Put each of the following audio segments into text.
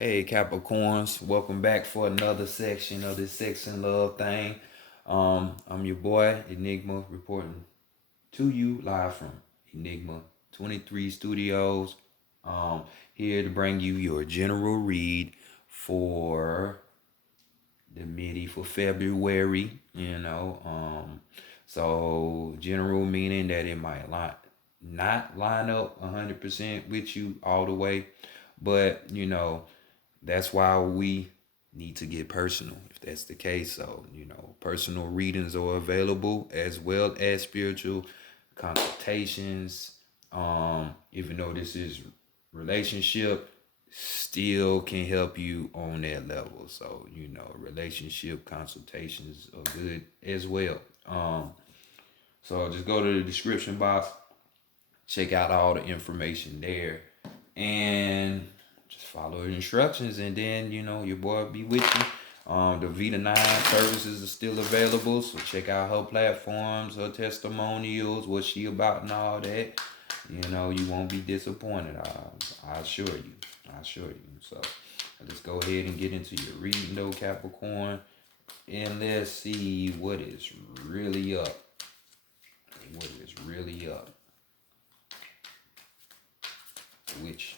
Hey Capricorns, welcome back for another section of this sex and love thing. I'm your boy Enigma reporting to you live from Enigma 23 Studios. Um, Here to bring you your general read for the MIDI for February. So general meaning that it might not line up 100% with you all the way, but that's why we need to get personal if that's the case. So, personal readings are available as well as spiritual consultations. Even though this is relationship, still can help you on that level. So, relationship consultations are good as well. So just go to the description box, check out all the information there, and just follow the instructions, and then your boy will be with you. The Vita 9 services are still available, so check out her platforms, her testimonials, what she about, and all that. You won't be disappointed. I assure you. I assure you. So let's go ahead and get into your reading, though, Capricorn, and let's see what is really up. What is really up? Which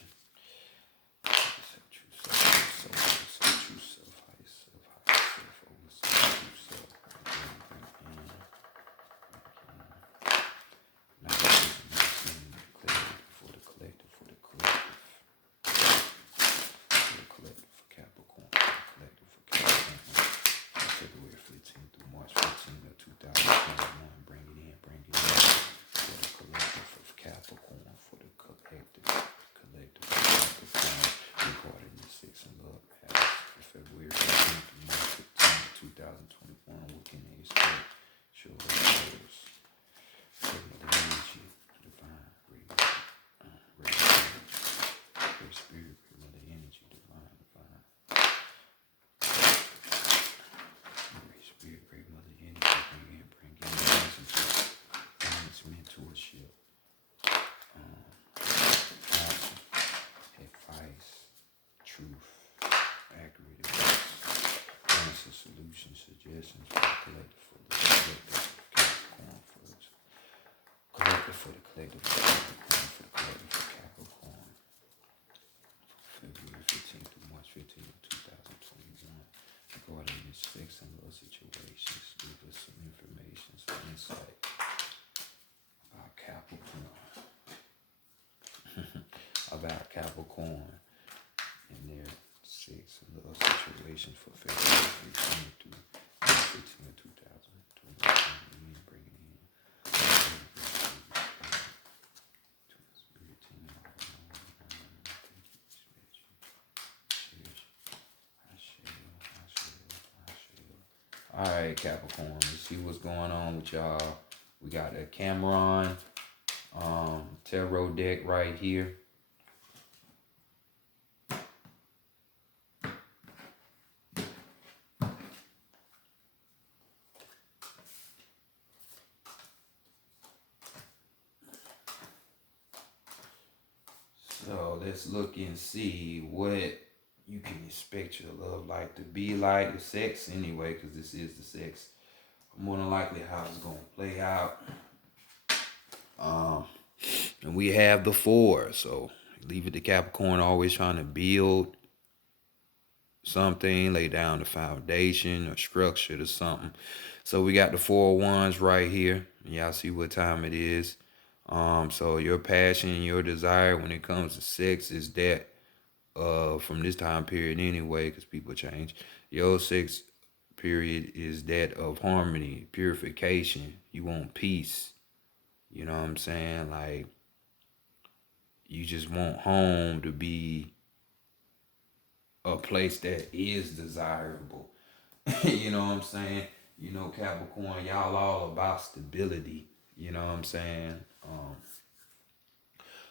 solution suggestions for the collective for the Capricorn for the collective for Capricorn, February 15th through March 15th, 2021. Regarding this sex and love situations, give us some information, some insight about Capricorn, about Capricorn and their sex and love situations for February 15th through March 15th, 2021. Bringing in all right, Capricorn. Let's see what's going on with y'all. We got a Cameron tarot deck right here. So let's look and see what you can expect your love life to be like, the sex anyway, because this is the sex. More than likely how it's gonna play out. And we have the 4, so leave it to Capricorn, always trying to build something, lay down the foundation or structure to something. So we got the 4 wands right here. Y'all see what time it is. So your passion, your desire when it comes to sex is that from this time period anyway, because people change. Your sex period is that of harmony, purification. You want peace. You know what I'm saying? Like, you just want home to be a place that is desirable. You know what I'm saying? Capricorn, y'all all about stability. You know what I'm saying?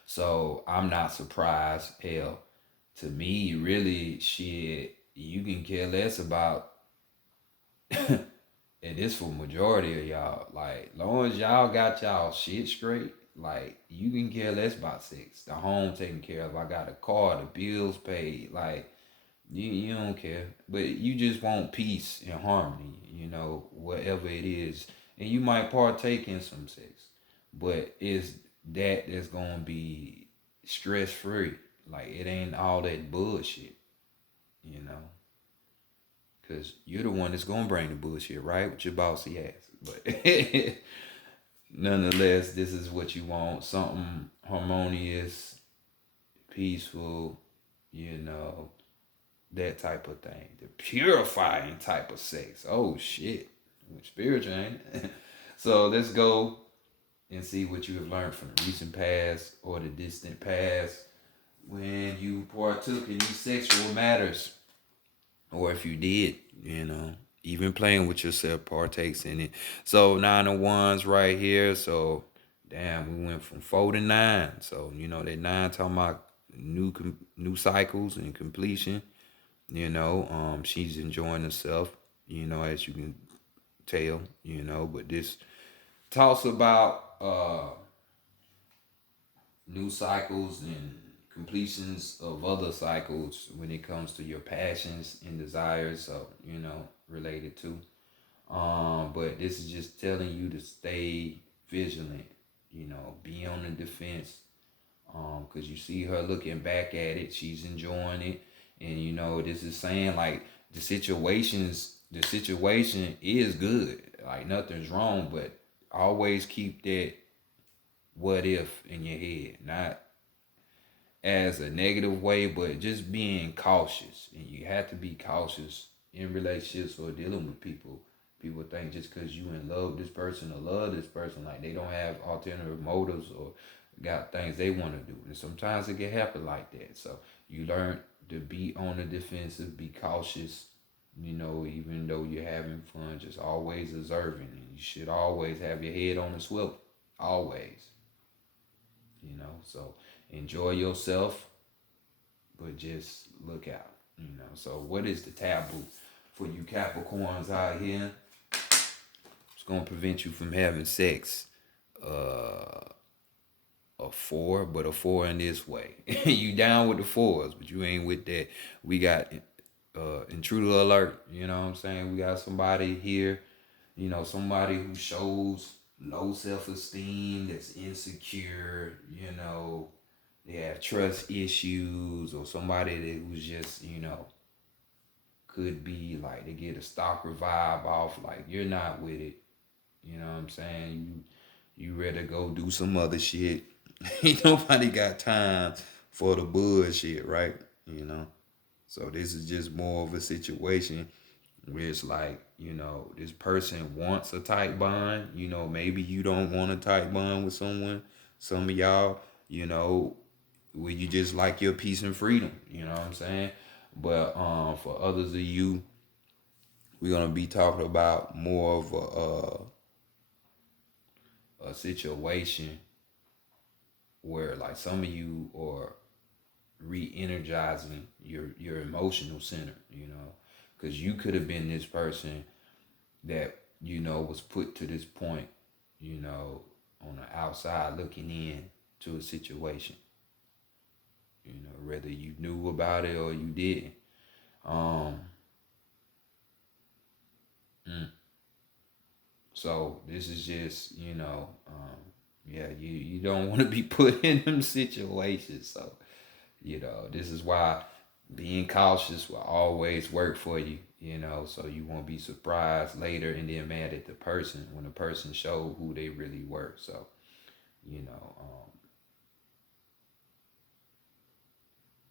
So I'm not surprised. Hell, to me, really, shit, you can care less about, and this for majority of y'all. Like, long as y'all got y'all shit straight, like, you can care less about sex. The home taken care of. I got a car, the bills paid. Like, You don't care, but you just want peace and harmony, whatever it is. And you might partake in some sex, but is that's gonna be stress free. Like it ain't all that bullshit, you know, because you're the one that's gonna bring the bullshit, right? With your bossy ass. But nonetheless, this is what you want: something harmonious, peaceful, you know, that type of thing. The purifying type of sex. Oh shit. Spiritual, ain't it? So let's go and see what you have learned from the recent past or the distant past when you partook in these sexual matters. Or if you did, even playing with yourself partakes in it. So 9 of Wands right here. So damn, we went from 4 to 9. So that 9 talking about new cycles and completion. She's enjoying herself, as you can tell, but this talks about new cycles and completions of other cycles when it comes to your passions and desires, so, related to. But this is just telling you to stay vigilant, be on the defense, because you see her looking back at it, she's enjoying it, and this is saying like the situation is good, like nothing's wrong, but always keep that what if in your head, not as a negative way, but just being cautious. And you have to be cautious in relationships or dealing with people. People think just because you in love with this person or love this person, like they don't have alternative motives or got things they want to do. And sometimes it can happen like that. So you learn to be on the defensive, be cautious, even though you're having fun, just always observing. And you should always have your head on the swivel. Always. So enjoy yourself, but just look out. So what is the taboo for you Capricorns out here? It's gonna prevent you from having sex. A four, but a four in this way. You down with the fours, but you ain't with that. We got intruder alert. You know what I'm saying? We got somebody here. Somebody who shows low self-esteem, that's insecure. They have trust issues, or somebody that who's just could be like they get a stalker vibe off. Like you're not with it. You know what I'm saying? You ready to go do some other shit. Ain't nobody got time for the bullshit, right? So this is just more of a situation where it's like, this person wants a tight bond. Maybe you don't want a tight bond with someone. Some of y'all, where you just like your peace and freedom. You know what I'm saying? But for others of you, we're gonna be talking about more of a situation where like some of you are re-energizing your emotional center, because you could have been this person that was put to this point, on the outside looking in to a situation, whether you knew about it or you didn't. um mm. So this is just, yeah, you don't want to be put in them situations. So, this is why being cautious will always work for you, so you won't be surprised later and then mad at the person when the person showed who they really were. So,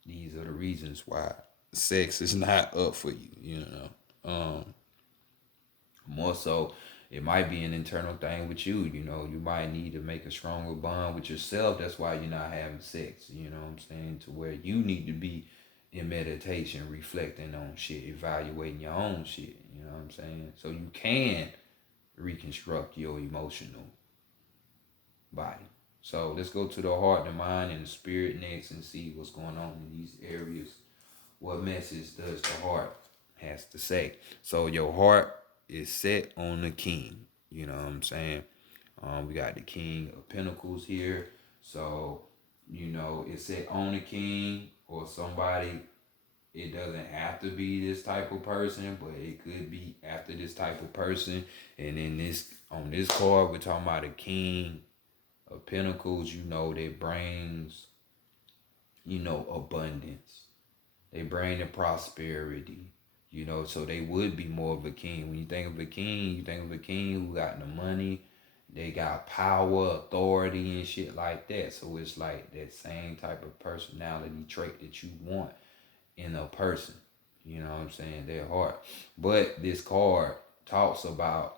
these are the reasons why sex is not up for you, more so, it might be an internal thing with you. You might need to make a stronger bond with yourself. That's why you're not having sex. You know what I'm saying? To where you need to be in meditation, reflecting on shit, evaluating your own shit. You know what I'm saying? So you can reconstruct your emotional body. So let's go to the heart, the mind, and the spirit next and see what's going on in these areas. What message does the heart has to say? So your heart is set on the king. You know what I'm saying? We got the King of Pentacles here. So, it's set on the king or somebody It doesn't have to be this type of person, but it could be after this type of person. And in this on this card, we're talking about a king of pentacles, that brings, abundance. They bring the prosperity, so they would be more of a king. When you think of a king, you think of a king who got the money, they got power, authority, and shit like that. So it's like that same type of personality trait that you want in a person. You know what I'm saying? Their heart. But this card talks about,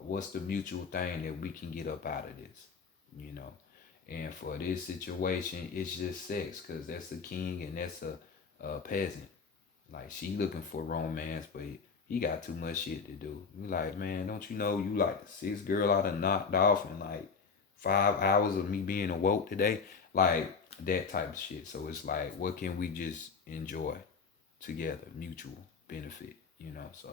what's the mutual thing that we can get up out of this, you know? And for this situation, it's just sex, because that's a king and that's a peasant. Like, she looking for romance, but he got too much shit to do. You like, man, don't you know you like the sixth girl I done knocked off in like 5 hours of me being awoke today? Like, that type of shit. So it's like, what can we just enjoy together? Mutual benefit, So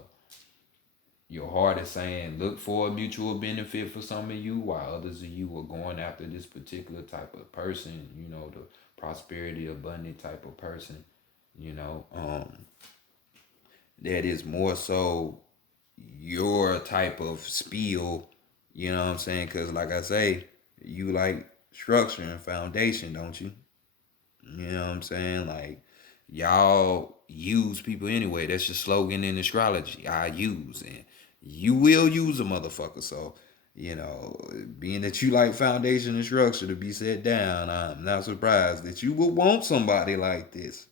your heart is saying look for a mutual benefit for some of you, while others of you are going after this particular type of person, the prosperity, abundant type of person, you know. That is more so your type of spiel, you know what I'm saying? Because, like I say, you like structure and foundation, don't you? You know what I'm saying? Like, y'all use people anyway. That's your slogan in astrology. I use, and you will use a motherfucker. So, being that you like foundation and structure to be set down, I'm not surprised that you would want somebody like this.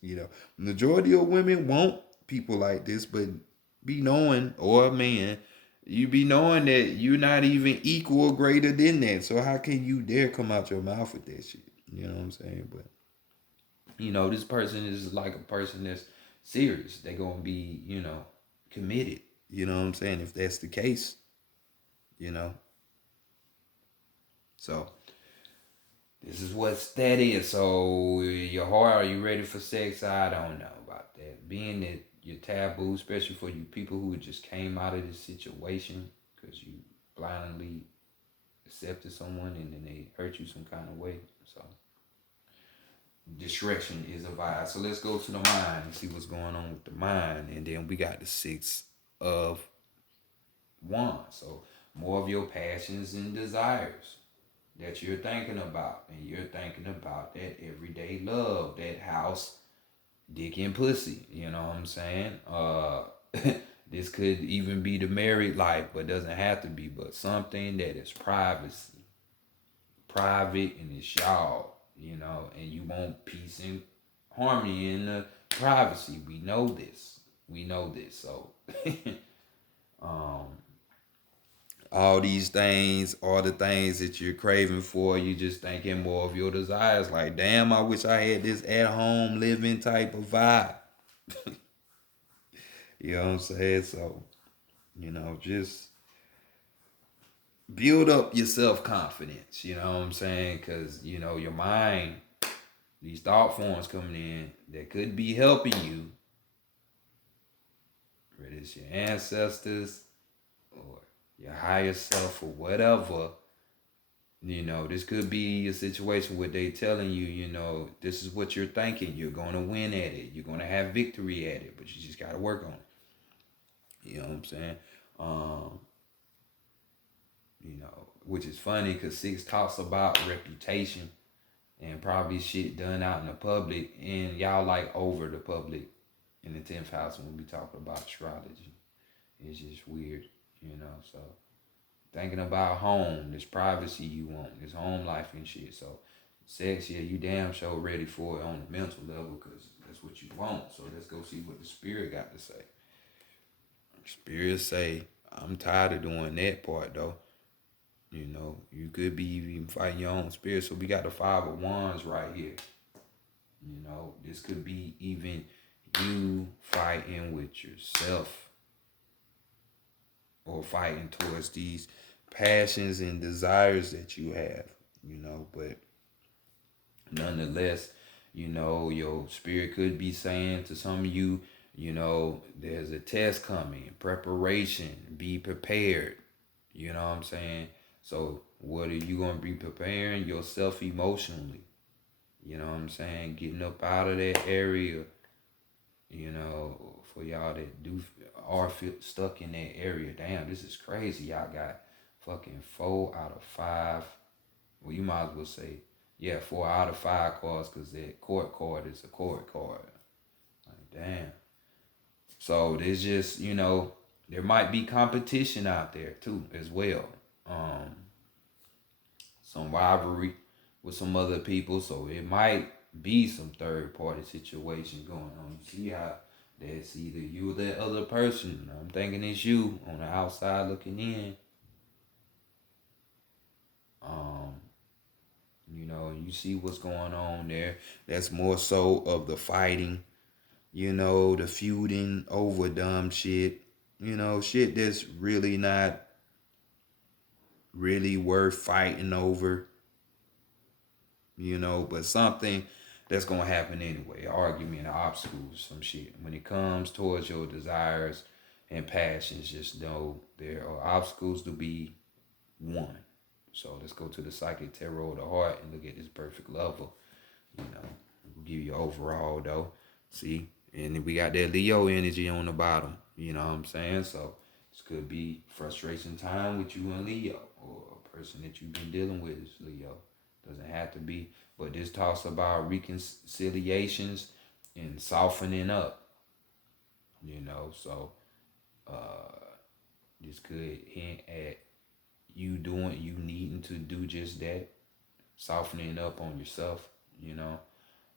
Majority of women want people like this, but be knowing, or a man, you be knowing that you're not even equal or greater than that. So how can you dare come out your mouth with that shit? You know what I'm saying? But this person is like a person that's serious. They're gonna be, committed. You know what I'm saying? If that's the case, you know. So this is what that is. So your heart, are you ready for sex? I don't know about that. Being that you're taboo, especially for you people who just came out of this situation because you blindly accepted someone and then they hurt you some kind of way. So discretion is advised. So let's go to the mind and see what's going on with the mind. And then we got the Six of Wands. So more of your passions and desires that you're thinking about. And you're thinking about that everyday love, that house, dick and pussy. You know what I'm saying? This could even be the married life, but doesn't have to be. But something that is private, and it's y'all, and you want peace and harmony in the privacy. We know this. So um all these things are the things that you're craving for. You just thinking more of your desires. Like, damn, I wish I had this at home living type of vibe. You know what I'm saying? So, just build up your self confidence. You know what I'm saying? Because, your mind, these thought forms coming in that could be helping you, whether it's your ancestors or your higher self or whatever. This could be a situation where they telling you, this is what you're thinking. You're going to win at it. You're going to have victory at it, but you just got to work on it. You know what I'm saying? Um, which is funny because six talks about reputation and probably shit done out in the public, and y'all like over the public in the 10th house when we talk about astrology. It's just weird, so thinking about home, this privacy you want, this home life and shit. So sex, yeah, you damn sure ready for it on the mental level because that's what you want. So let's go see what the spirit got to say. Spirit say, I'm tired of doing that part though. You could be even fighting your own spirit. So we got the Five of Wands right here. This could be even you fighting with yourself or fighting towards these passions and desires that you have, but nonetheless, your spirit could be saying to some of you, there's a test coming, preparation, be prepared. You know what I'm saying? So what are you going to be preparing yourself emotionally? You know what I'm saying? Getting up out of that area, for y'all that do are feel stuck in that area. Damn, this is crazy. Y'all got fucking 4 out of 5. Well, you might as well say, yeah, 4 out of 5 cards, because that court card is a court card. Like, damn. So there's just, there might be competition out there too, as well. Um, some rivalry with some other people. So it might be some third party situation going on. You see how that's either you or that other person. I'm thinking it's you on the outside looking in. Um, you see what's going on there. That's more so of the fighting, the feuding over dumb shit. Shit that's really not really worth fighting over, but something that's gonna happen anyway. An argument, an obstacle, some shit. When it comes towards your desires and passions, just know there are obstacles to be won. So let's go to the psychic tarot of the heart and look at this perfect lover. We'll give you overall though. See? And then we got that Leo energy on the bottom. You know what I'm saying? So this could be frustration time with you and Leo, or a person that you've been dealing with is Leo. Doesn't have to be. But this talks about reconciliations and softening up. So this could hint at you needing to do just that, softening up on yourself,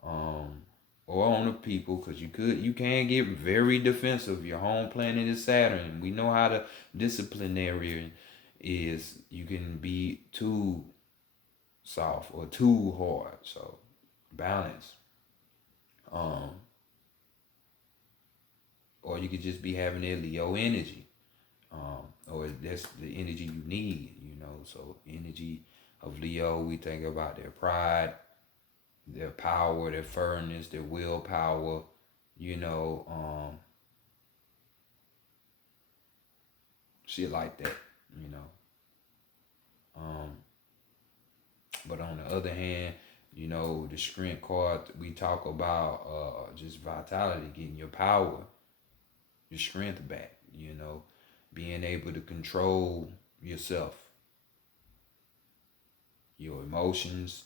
um, or on the people, because you can get very defensive. Your home planet is Saturn. We know how the disciplinarian is. You can be too soft or too hard. So balance. Um, or you could just be having that Leo energy. Or that's the energy you need, So energy of Leo, we think about their pride, their power, their firmness, their willpower, shit like that, you know. Um, but on the other hand, the strength card, we talk about just vitality, getting your power, your strength back, being able to control yourself, your emotions,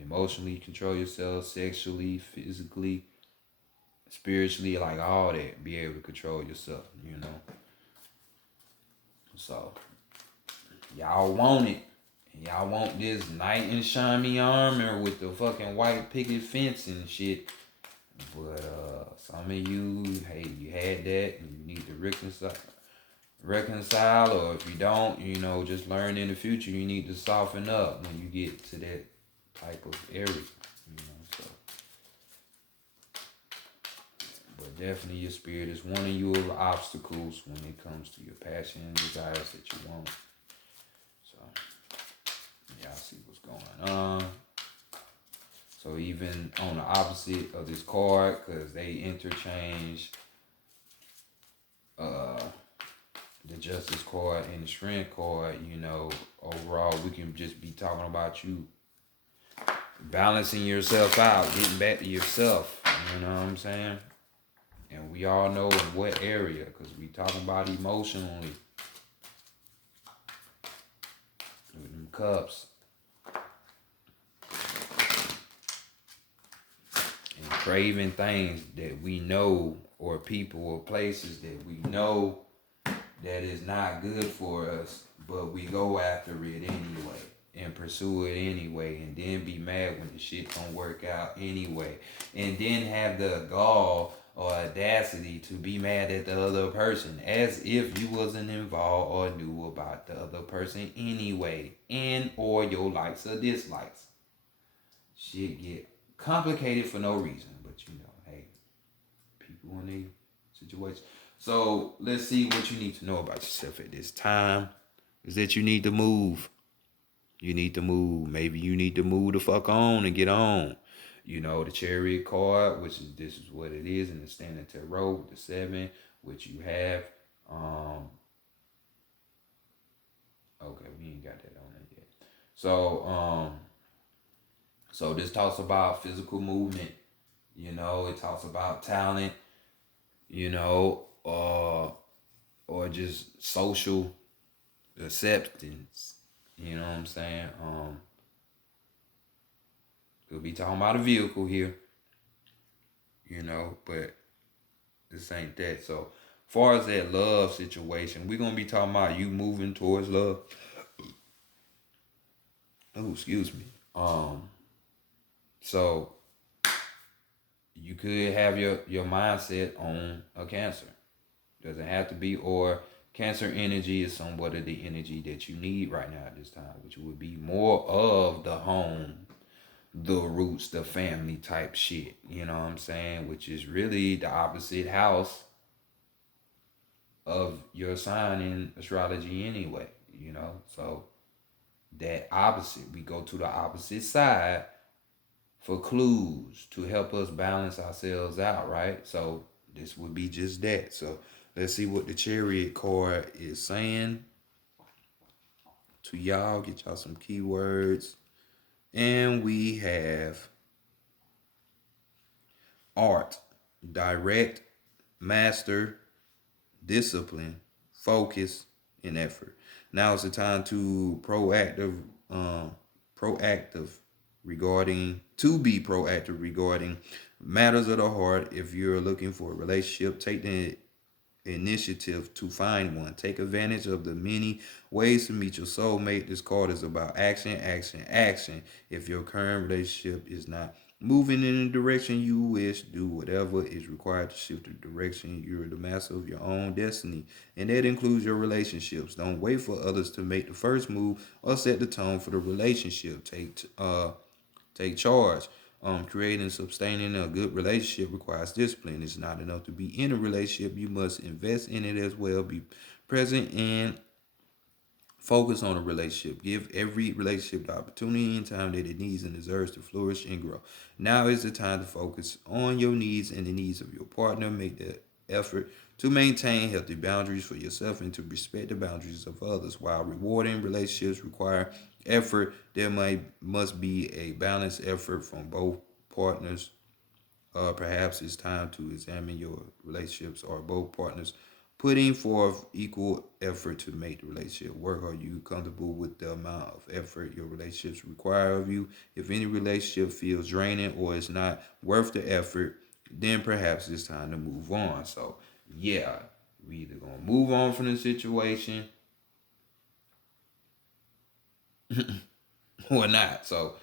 emotionally control yourself, sexually, physically, spiritually, like all that, be able to control yourself. So y'all want it. Y'all want this knight in shiny armor with the fucking white picket fence and shit. But some of you, hey, you had that and you need to reconcile, or if you don't, just learn in the future you need to soften up when you get to that type of area. So but definitely your spirit is warning you of obstacles when it comes to your passion and desires that you want. So y'all see what's going on. So even on the opposite of this card, because they interchange the Justice card and the Strength card, overall we can just be talking about you balancing yourself out, getting back to yourself, you know what I'm saying? And we all know in what area, because we talking about emotionally. With them cups. And craving things that we know, or people or places that we know that is not good for us, but we go after it anyway and pursue it anyway, and then be mad when the shit don't work out anyway, and then have the gall or audacity to be mad at the other person as if you wasn't involved or knew about the other person anyway, and or your likes or dislikes. Shit get complicated for no reason, but hey, people in their situation. So let's see what you need to know about yourself at this time. Is that you need to move. You need to move. Maybe you need to move the fuck on and get on. The Chariot card, this is what it is in the Standard Tarot with the 7, which you have. Okay, we ain't got that on it yet. So this talks about physical movement. It talks about talent. You know, or just social acceptance. You know what I'm saying? We'll be talking about a vehicle here. But this ain't that. So, far as that love situation, we're gonna be talking about you moving towards love. Oh, excuse me. So you could have your mindset on a Cancer. Doesn't have to be, or Cancer energy is somewhat of the energy that you need right now at this time, which would be more of the home, the roots, the family type shit. You know what I'm saying? Which is really the opposite house of your sign in astrology anyway. So that opposite, we go to the opposite side for clues to help us balance ourselves out, right? So this would be just that. So let's see what the Chariot card is saying to y'all. Get y'all some keywords. And we have art, direct, master, discipline, focus, and effort. Now is the time to proactive to be proactive regarding matters of the heart. If you're looking for a relationship, take the initiative to find one. Take advantage of the many ways to meet your soulmate. This card is about action, action, action. If your current relationship is not moving in the direction you wish, do whatever is required to shift the direction. You're the master of your own destiny, and that includes your relationships. Don't wait for others to make the first move or set the tone for the relationship. Take charge. Creating and sustaining a good relationship requires discipline. It's not enough to be in a relationship. You must invest in it as well. Be present and focus on a relationship. Give every relationship the opportunity and time that it needs and deserves to flourish and grow. Now is the time to focus on your needs and the needs of your partner. Make the effort to maintain healthy boundaries for yourself and to respect the boundaries of others. While rewarding relationships require effort, there must be a balanced effort from both partners. Perhaps it's time to examine your relationships. Or both partners putting forth equal effort to make the relationship work? Are you comfortable with the amount of effort your relationships require of you? If any relationship feels draining or is not worth the effort, then perhaps it's time to move on. So, yeah, we either gonna move on from the situation or not. So,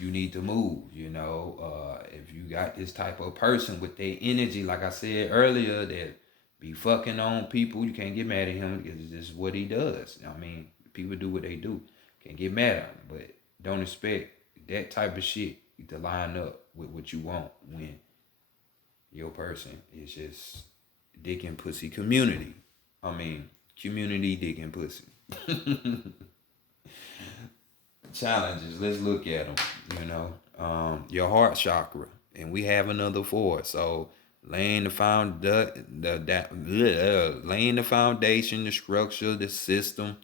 you need to move. If you got this type of person with their energy, like I said earlier, that be fucking on people, you can't get mad at him because this is what he does. I mean, people do what they do. Can't get mad at him, but don't expect that type of shit to line up with what you want when your person is just dick and pussy community. I mean, community dick and pussy. Challenges. Let's look at them. Your heart chakra, and we have another four. So laying laying the foundation, the structure, the system,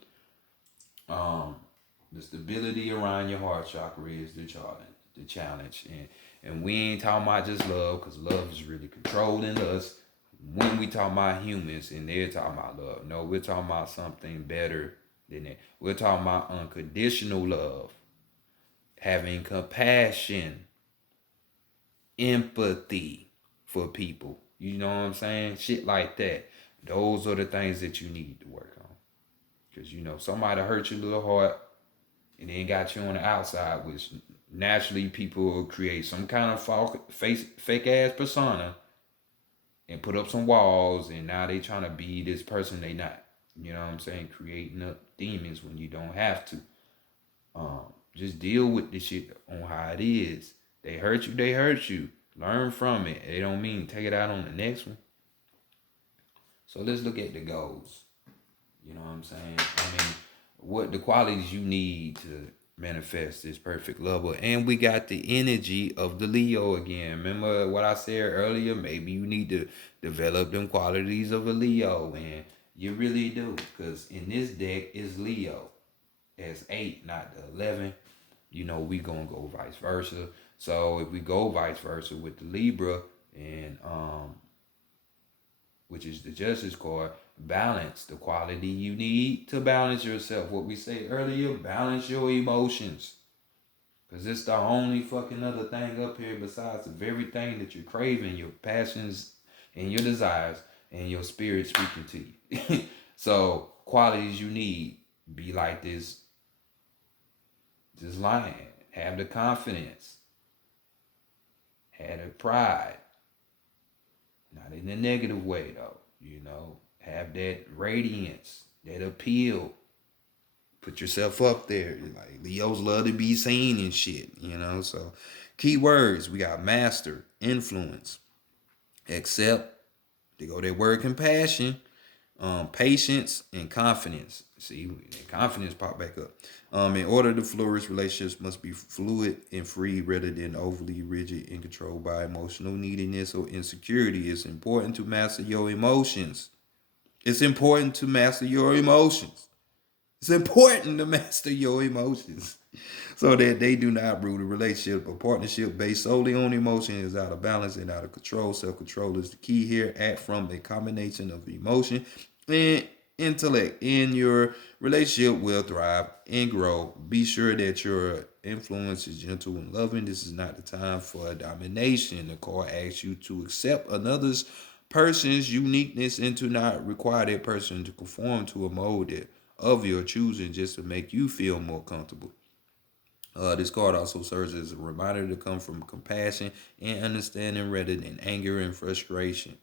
um, the stability around your heart chakra is the challenge. And we ain't talking about just love, because love is really controlling us. When we talk about humans and they're talking about love, no, we're talking about something better than that. We're talking about unconditional love, having compassion, empathy for people. You know what I'm saying? Shit like that. Those are the things that you need to work on. Because, somebody hurt your little heart and then got you on the outside, which naturally people will create some kind of fake ass persona and put up some walls, and now they trying to be this person they not. You know what I'm saying? Creating up demons when you don't have to. Just deal with the shit on how it is. They hurt you, they hurt you. Learn from it. They don't mean take it out on the next one. So let's look at the goals. You know what I'm saying? I mean, what the qualities you need to manifest this perfect lover. And we got the energy of the Leo again. Remember what I said earlier? Maybe you need to develop them qualities of a Leo. And you really do. Because in this deck is Leo as 8, not the 11. we gonna go vice versa. So if we go vice versa with the Libra, and which is the Justice card, balance the quality you need to balance yourself. What we said earlier, balance your emotions. Because it's the only fucking other thing up here besides the very thing that you're craving, your passions and your desires, and your spirit speaking to you. So, qualities you need, be like this lion. Have the confidence, have the pride, not in a negative way though. Have that radiance, that appeal. Put yourself up there. Like Leos love to be seen and shit. So keywords, we got master, influence, accept, they go that word compassion, patience, and confidence. See, confidence pop back up. In order to flourish, relationships must be fluid and free rather than overly rigid and controlled by emotional neediness or insecurity. It's important to master your emotions. It's important to master your emotions. It's important to master your emotions so that they do not root a relationship or partnership based solely on emotion is out of balance and out of control. Self control is the key here. Act from a combination of emotion and intellect. In your relationship will thrive and grow. Be sure that your influence is gentle and loving. This is not the time for domination. The card asks you to accept another's person's uniqueness and to not require that person to conform to a mold of your choosing just to make you feel more comfortable. This card also serves as a reminder to come from compassion and understanding rather than anger and frustration.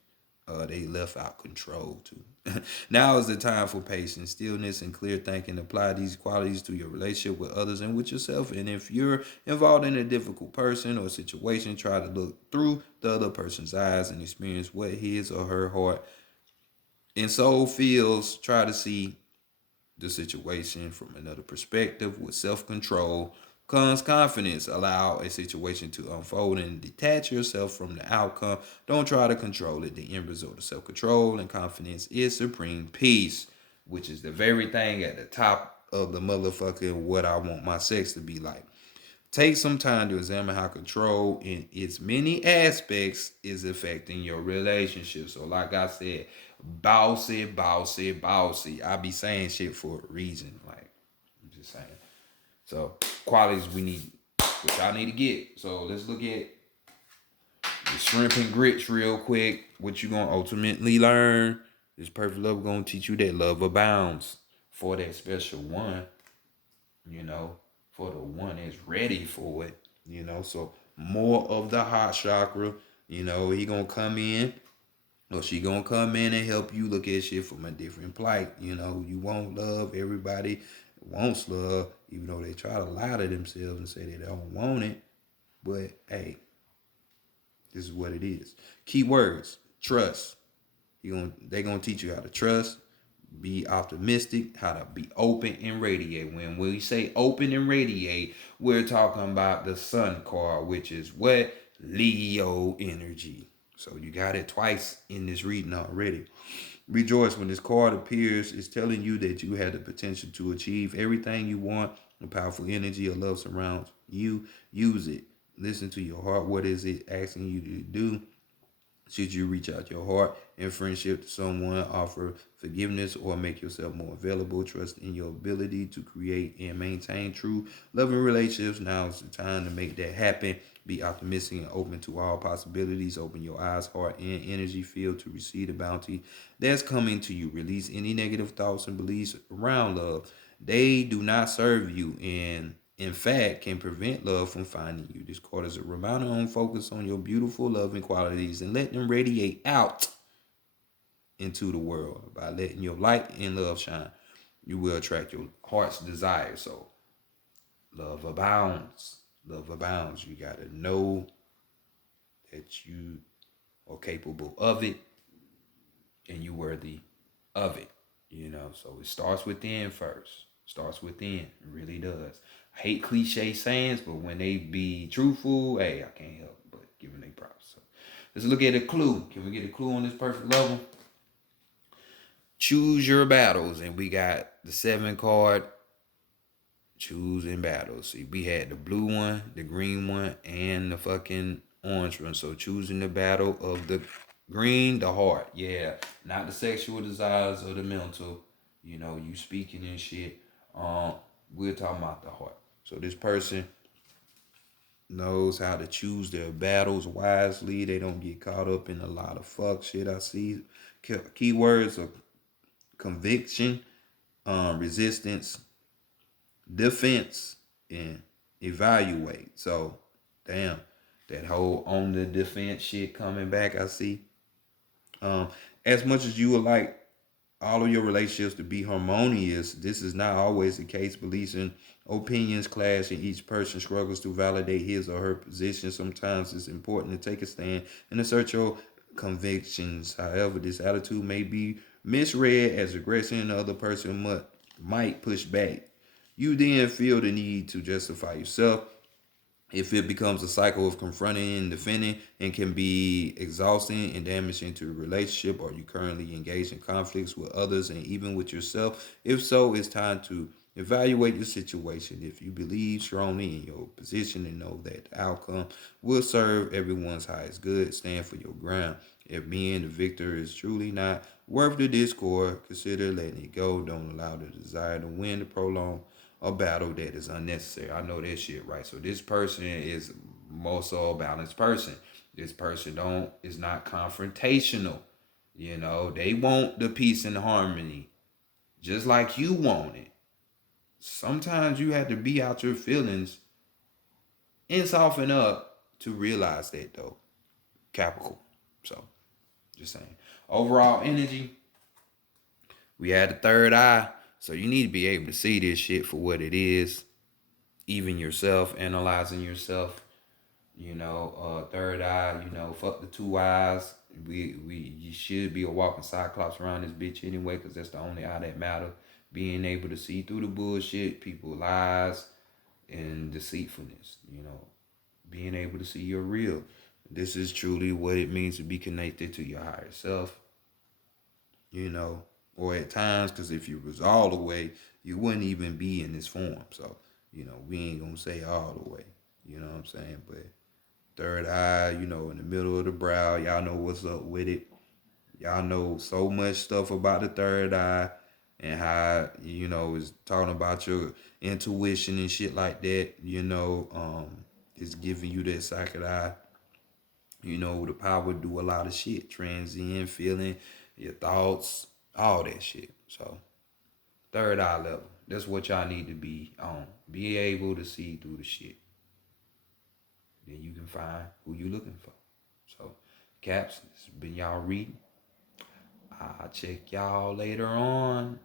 They left out control too. Now is the time for patience, stillness, and clear thinking. Apply these qualities to your relationship with others and with yourself. And if you're involved in a difficult person or situation, try to look through the other person's eyes and experience what his or her heart and soul feels. Try to see the situation from another perspective. With self-control comes confidence. Allow a situation to unfold and detach yourself from the outcome. Don't try to control it. The end result of self-control and confidence is supreme peace, which is the very thing at the top of the motherfucking what I want my sex to be like. Take some time to examine how control in its many aspects is affecting your relationship. So, like I said, bossy, bossy, bossy. I be saying shit for a reason. Like, I'm just saying. So, qualities we need, which I need to get. So, let's look at the shrimp and grits real quick. What you gonna ultimately learn? This perfect love gonna teach you that love abounds for that special one, you know, for the one that's ready for it. So more of the heart chakra, he gonna come in or she gonna come in and help you look at shit from a different plight. You want love, everybody wants love, even though they try to lie to themselves and say they don't want it. But hey, this is what it is. Key words: trust. They gonna teach you how to trust, be optimistic, how to be open and radiate. When we say open and radiate, we're talking about the sun card, which is what? Leo energy. So you got it twice in this reading already. Rejoice when this card appears. It's telling you that you have the potential to achieve everything you want. The powerful energy of love surrounds you. Use it. Listen to your heart. What is it asking you to do? Should you reach out your heart in friendship to someone, offer forgiveness, or make yourself more available? Trust in your ability to create and maintain true loving relationships. Now is the time to make that happen. Be optimistic and open to all possibilities. Open your eyes, heart, and energy field to receive the bounty that's coming to you. Release any negative thoughts and beliefs around love. They do not serve you, and in fact, can prevent love from finding you. This card is a reminder on focus on your beautiful loving qualities and let them radiate out into the world. By letting your light and love shine, you will attract your heart's desire. So love abounds. Love abounds. You got to know that you are capable of it and you worthy of it. So it starts within first. Starts within. It really does. I hate cliche sayings, but when they be truthful, hey, I can't help but giving them props. So let's look at a clue. Can we get a clue on this perfect level? Choose your battles. And we got the 7 card Choosing battles. See, we had the blue one, the green one, and the fucking orange one. So choosing the battle of the green, the heart. Yeah. Not the sexual desires or the mental. You know, you speaking and shit. Um, we're talking about the heart. So this person knows how to choose their battles wisely. They don't get caught up in a lot of fuck shit. I see keywords of conviction, resistance, defense, and evaluate. So, damn, that whole on the defense shit coming back. I see. Um, as much as you would like all of your relationships to be harmonious, this is not always the case. Beliefs and opinions clash, and each person struggles to validate his or her position. Sometimes it's important to take a stand and assert your convictions. However, this attitude may be misread as aggression, and the other person might push back. You then feel the need to justify yourself. If it becomes a cycle of confronting and defending and can be exhausting and damaging to a relationship, or you currently engaged in conflicts with others and even with yourself? If so, it's time to evaluate your situation. If you believe strongly in your position and know that the outcome will serve everyone's highest good, stand for your ground. If being the victor is truly not worth the discord, consider letting it go. Don't allow the desire to win to prolong a battle that is unnecessary. I know that shit, right? So this person is more so a balanced person. This person don't is not confrontational. You know, they want the peace and harmony, just like you want it. Sometimes you have to be out your feelings and soften up to realize that, though. Capricorn. So, just saying. Overall energy, we had the third eye. So you need to be able to see this shit for what it is. Even yourself, analyzing yourself, third eye, fuck the two eyes. You should be a walking cyclops around this bitch anyway, because that's the only eye that matter. Being able to see through the bullshit, people lies and deceitfulness, being able to see your real. This is truly what it means to be connected to your higher self, or at times, because if you was all the way, you wouldn't even be in this form. So, we ain't gonna say all the way, you know what I'm saying? But third eye, in the middle of the brow, y'all know what's up with it. Y'all know so much stuff about the third eye and how, it's talking about your intuition and shit like that, it's giving you that second eye, the power to do a lot of shit, transcend, feeling, your thoughts, all that shit. So, third eye level, that's what y'all need to be on. Be able to see through the shit. Then you can find who you looking for. So, Caps, this has been y'all reading. I'll check y'all later on.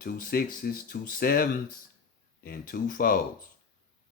2 6s, 2 7s, and 2 4s.